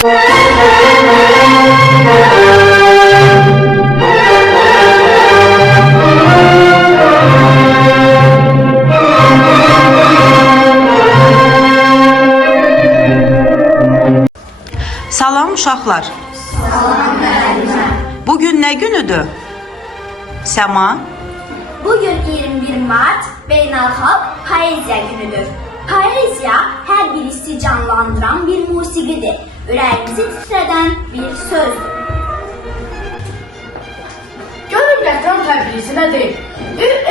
Salam uşaqlar. Salam müəllimə. Bugün nə günüdür? Səma? Bugün 21 Mart Beynəlxalq Poeziya günüdür. Poeziya hər birisi canlandıran bir musiqidir. Ürəyimizi titrədən bir sözdür. Gönül gətirən təbrizi nədir?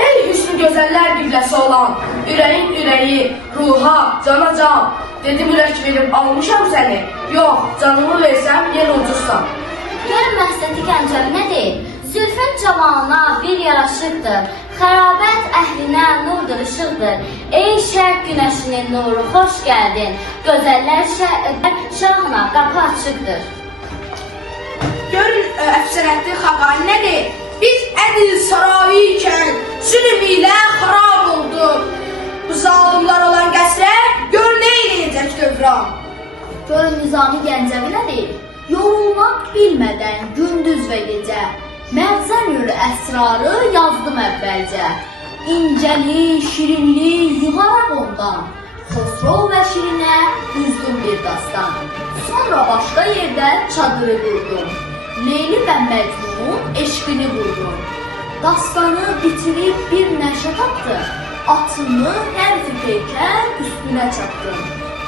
Ey hüsnü gözəllər qibləsi olan, ürəyin ürəyi, ruha, cana can. Dedim ürək verib almışam səni. Yox, canımı versəm yenə ucuzsan. Görün Məsləti Gəncəvi nədir? Zülfün camalına bir yaraşıqdır. Xərabət əhlinə nurdur, ışıqdır. Ey şərq günəşinin nuru, xoş gəldin. Gözəllər şahına qapı açıqdır. Görün Əfsərəttin Xaqani nədir? Biz ədil sarayı ikən zülm ilə xarab olduq. Bu zalimlar olan qəsrə gör nə eləyəcək dövran. Görün Nizami Gəncəvi nədir? Yorulmaq bilmədən gündüz və gecə məğzənül əsrarı yazdım əvvəlcə. İncəli, şirinli yığaraq ondan Xosrov və Şirinə düzdüm bir dastan. Sonra başqa yerdə çadırı qurdum. Leyli və Məcnunun eşqini vurdum. Dastanı bitirib bir nəşə tapdı. Atını hər fikirkən üstünə çatdım.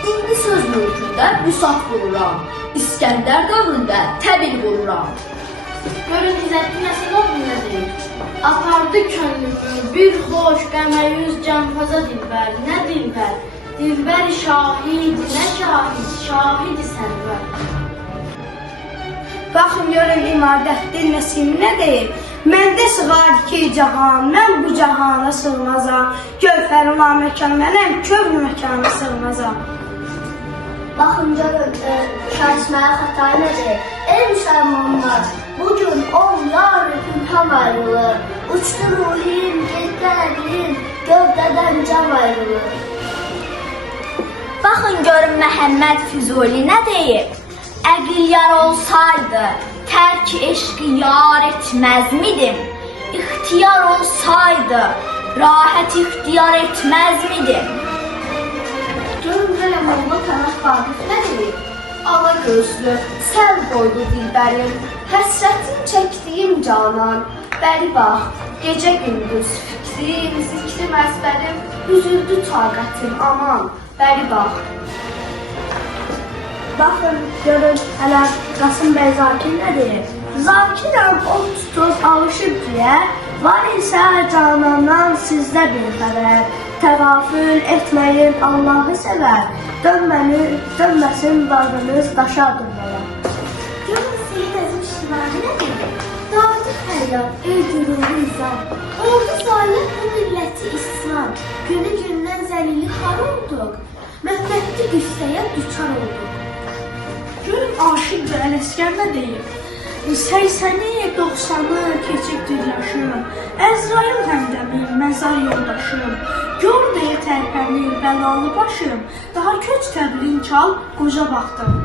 İndi söz mülkündə büsat vururam. İskəndər dövründə təbil vururam. Görün İzzətli Nəsibov nədir? Apardı könlümü bir xoş qəməyüz cənfaza dilbər. Nə dilbər? Dilbər şahid, nə şahid? Şahid sərvər. Baxın görün İmadəttin Nəsim nə deyir? Məndə sığar iki cahan, mən bu cahana sığmazam. Gövhərim məkan mənəm, kövr məkana sığmazam. Baxın görün şahisməyə xətayı nədir? Ey müsəlmanlar, bugün onlar hünkam ayrılır. Uçdu ruhim, getdi əqlim, gövdədən can ayrılır. Baxın görün Məhəmməd Füzuli nə deyib? Əqil yar olsaydı, tərk eşqi yar etməz midim? İxtiyar olsaydı, rahət ixtiyar etməz midim? Görün hələ Molla Pənah Vaqif nədir? Ala gözlü, sən qoydu dilbərim, həsrətin çəkdiyim canan. Bəri bax, gecə gündüz fikrim, zikrim əzbərim, üzüldü taqətim aman. Bəri bax. Baxın, görün, hələ Qasım bəy Zakir nə deyir? Zakirəm, o tutub alışıb deyə, var isə canandan sizdə bir xəbər. Təğafül etməyin Allahı sevər, dönməsin bağınız daşa durmalar. Görün Seyid Əzim Şivahi nə deyir? Dağıdı fəryad, ey gürurlu insan. Oldu zalət bu milləti isyan. Günü gündən zəlili xar olduq. Məhvətli qüssəyə düçar olduq. Görün Aşıq və Ələsgər nə deyir? 80-i, 90-ı keçibdir yaşım, Əzrail həmdəmim, məzar yoldaşım, gör deyə tərpənir bəlalı başım, daha köç təblin çal, qoca baxdım.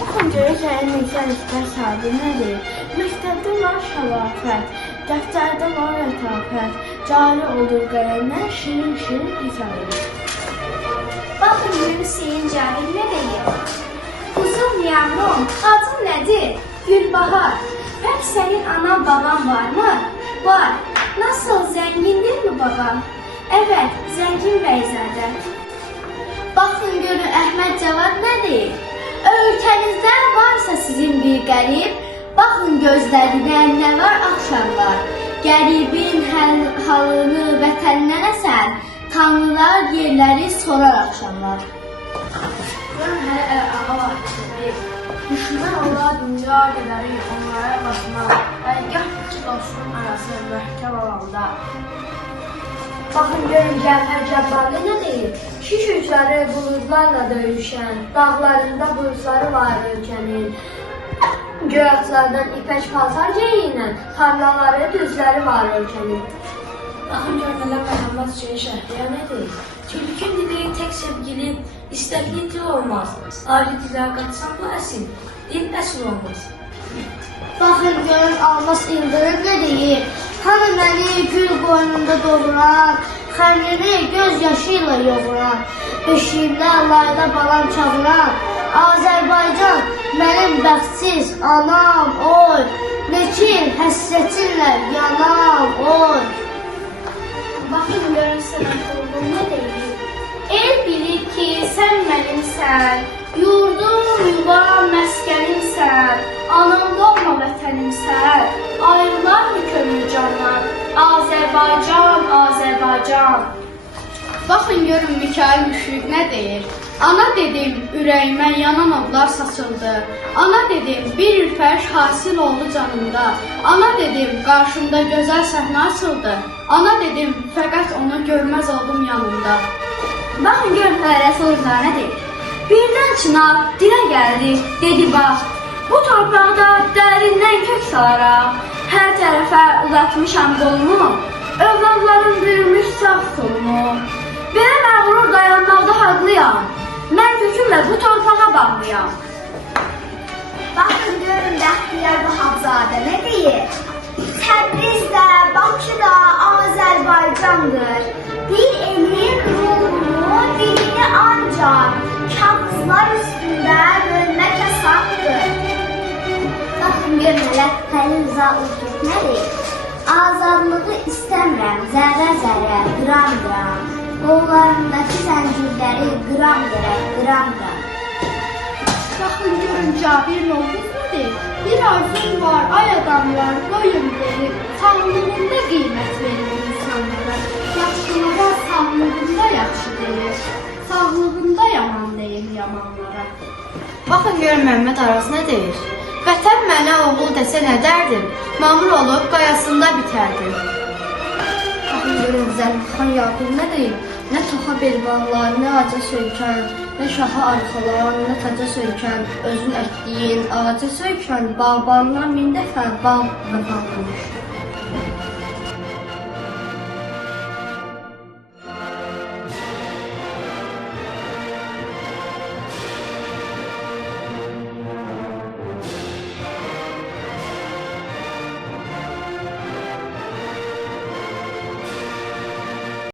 Baxın görün sənin neçə istər sahibi nədir? Məktəbdə var şəlafət, dəftərdə var lətafət, cari olur qələmlər, şirin hekayədir. Baxın görün Hüseyin Cahil nə deyir? Uzun yavrum, adın nədir? Gülbahar. Pək sənin anan baban varmı? Var. Nasıl, zəngindir mi baban? Evet, zəngin bəyzədə. Baxın görün Əhməd Cavad nədir? Ölkənizdə varsa sizin bir qərib, baxın gözlərindən nə var axşamlar. Qəribin halını vətəndən əsən, tanrılar yerləri sorar axşamlar. Görün hələ ağa var ki, düşmən ola dünya qədəri onlara basma, gah iki dostun arası məhkəm alanda. Baxın görün Cəfər Cəbbali nə deyir? Şiş uçları buludlarla döyüşən, dağlarında buludları var ölkənin. Göyatlardan ipək paltar geyinən, tarlaları, düzləri var ölkənin. Baxın görün hələ Məhəmməd Hüseyin Şəhriyə nədir? Türkün dili tek sevgilim, İstəkli dil olmaz. Ayrı dilə qaçsan bu əsil. Dil əsil olmaz. Baxın görün Almas İldırım nə deyir? Hani məni gül qoynunda doğuran, xəmrini göz yaşı ilə yoğuran, beşiyimdə layda balam çağıran, Azərbaycan mənim bəxtsiz anam, oy, neçil həsrətinlə yanam, oy. Baxın görün sənə qulluğum nə deyir? El bilir ki, sən mənimsən, yurdum, yuvam, məskənimsən, anam doğma vətənimsən, ayrılar mı könül canlar? Azərbaycan, Azərbaycan. Baxın görün Mikail Müşfiq nə deyir? Ana dedim, ürəyimə yanan odlar saçıldı. Ana dedim, bir ürpəş hasil oldu canımda. Ana dedim, qarşımda gözəl səhnə açıldı. Ana dedim, fəqət onu görməz oldum yanımda. Baxın görün Fərəs Oğuzlar nə deyir? Birdən çınar dilə gəldi, dedi bax, bu torpaqda dərindən kök salaraq, hər tərəfə uzatmışam qolumu, övladlarım büyümüş sağ solumu. Belə məğrur dayanmaqda haqlıyam, mən kökümlə bu torpağa bağlıyam. Baxın görün Bəxtiyar Vahabzadə nə deyir? Təbriz də, Bakı da Azərbaycandır. Bir elin ruhunu, dilini ancaq kağızlar üstündə bölmək asandır. Baxın görün Xəlil Zaurtürk nə deyir? Azadlığı istəmirəm, zərrə-zərrə, qram-qram. Qollarımdakı zəncirləri qram-qram. Baxın görün Cabir Novruz nə deyir? Bir arzum var, ay adamlar, qoyun verir. Sağlığında qiymət verir insanlara. Yaxşılığa sağlığında yaxşı deyir. Sağlığında yaman deyir yamanlara. Baxın görün Məmməd Araz nə deyir? Vətən mənə oğul desə nə dərdim? Mamur olub qayasında bitərdim. Baxın görün Zəlixan Yaqub nə deyir? Nə toxa belbanlar, nə ağaca söykən, nə şaha arxalan, nə taca söykən, özün əkdiyin ağaca söykən, bağbandan min dəfə bağ vəfa qılmış.